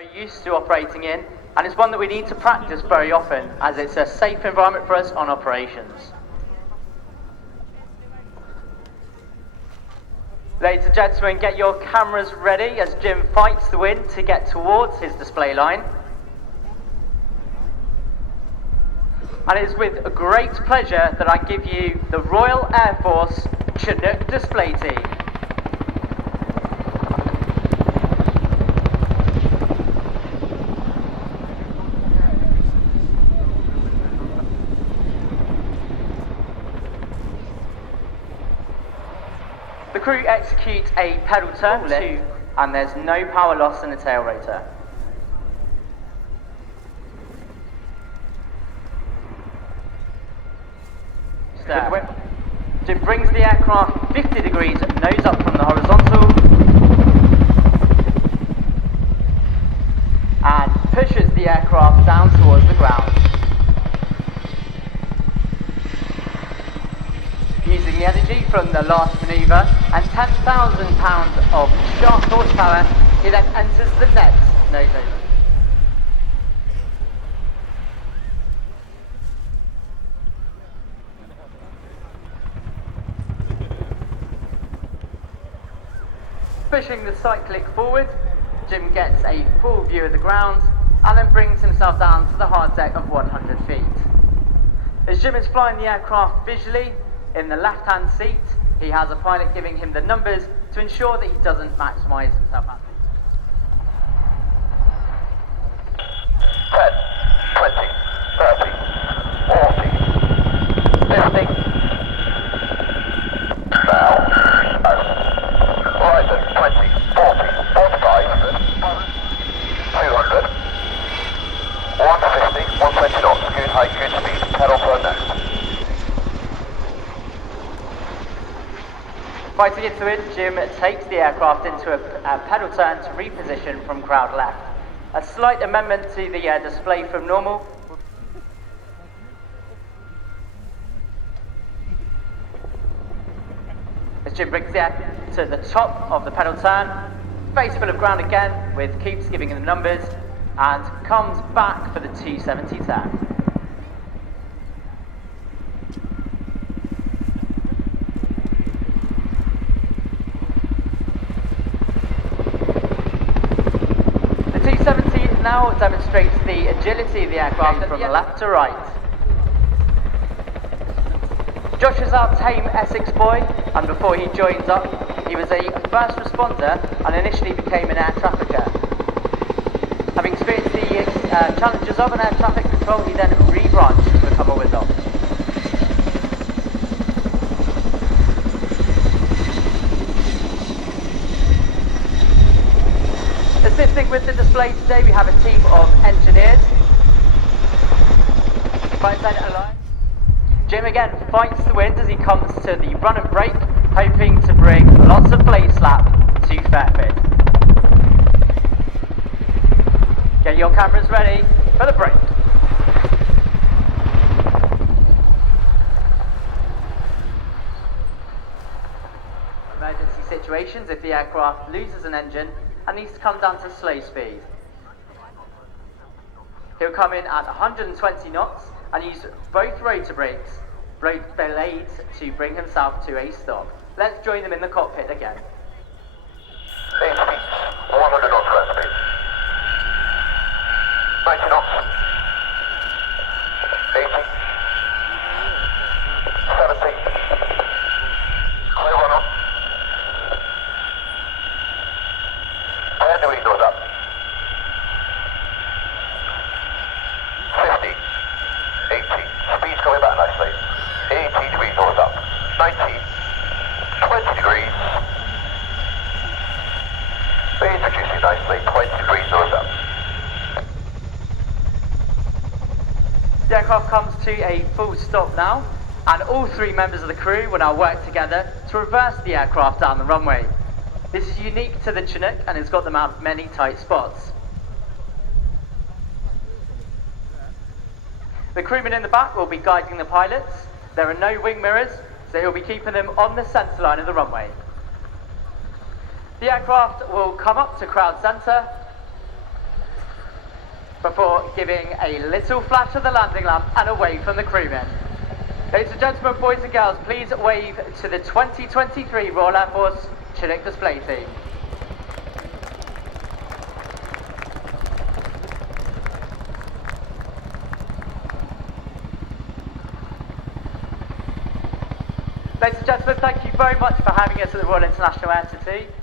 very used to operating in, and it's one that we need to practice very often as it's a safe environment for us on operations. Ladies and gentlemen, get your cameras ready as Jim fights the wind to get towards his display line. And it is with a great pleasure that I give you the Royal Air Force Chinook display team. The crew execute a pedal turn lift, and there's no power loss in the tail rotor. Jim brings the aircraft 50 degrees nose up from the horizontal and pushes the aircraft down towards the ground. Using the energy from the last manoeuvre and 10,000 pounds of shaft horsepower, he then enters the next nose over. Pushing the cyclic forward, Jim gets a full view of the ground and then brings himself down to the hard deck of 100 feet. As Jim is flying the aircraft visually, in the left-hand seat, he has a pilot giving him the numbers to ensure that he doesn't maximise himself out. 10, 20, 30, 40, 50. Now, horizon 20, 40, 45, 200, 150, 120 knots, good height, good speed, pedal burn now. Fighting into it, Jim takes the aircraft into a pedal turn to reposition from crowd left. A slight amendment to the display from normal. As Jim brings the air to the top of the pedal turn, face full of ground again, with keeps giving him the numbers, and comes back for the 270 turn. Now demonstrates the agility of the aircraft from left to right. Josh is our tame Essex boy, and before he joins up, he was a first responder and initially became an air trafficker. Having experienced the challenges of an air traffic control, he then rebranched to become a wizard. Assisting with the display today, we have a team of engineers. Jim again fights the wind as he comes to the run and brake, hoping to bring lots of blade slap to Fairfield. Get your cameras ready for the brake. Emergency situations: if the aircraft loses an engine and needs to come down to slow speed, he'll come in at 120 knots and use both rotor brakes, blades, to bring himself to a stop. Let's join them in the cockpit again. 8 feet, 100 knots ground speed. 90 knots. 80. 70. Clear run on. 10 degrees north up. 50. 80. Speed's going back nicely. 80 degrees north up. 90. 20 degrees. Speed's reducing nicely. 20 degrees north up. The aircraft comes to a full stop now, and all three members of the crew will now work together to reverse the aircraft down the runway. This is unique to the Chinook and has got them out of many tight spots. The crewman in the back will be guiding the pilots. There are no wing mirrors, so he'll be keeping them on the centre line of the runway. The aircraft will come up to crowd centre, before giving a little flash of the landing lamp and a wave from the crewmen. Ladies and gentlemen, boys and girls, please wave to the 2023 Royal Air Force Chinook display team. Ladies and gentlemen, thank you very much for having us at the Royal International Air Institute.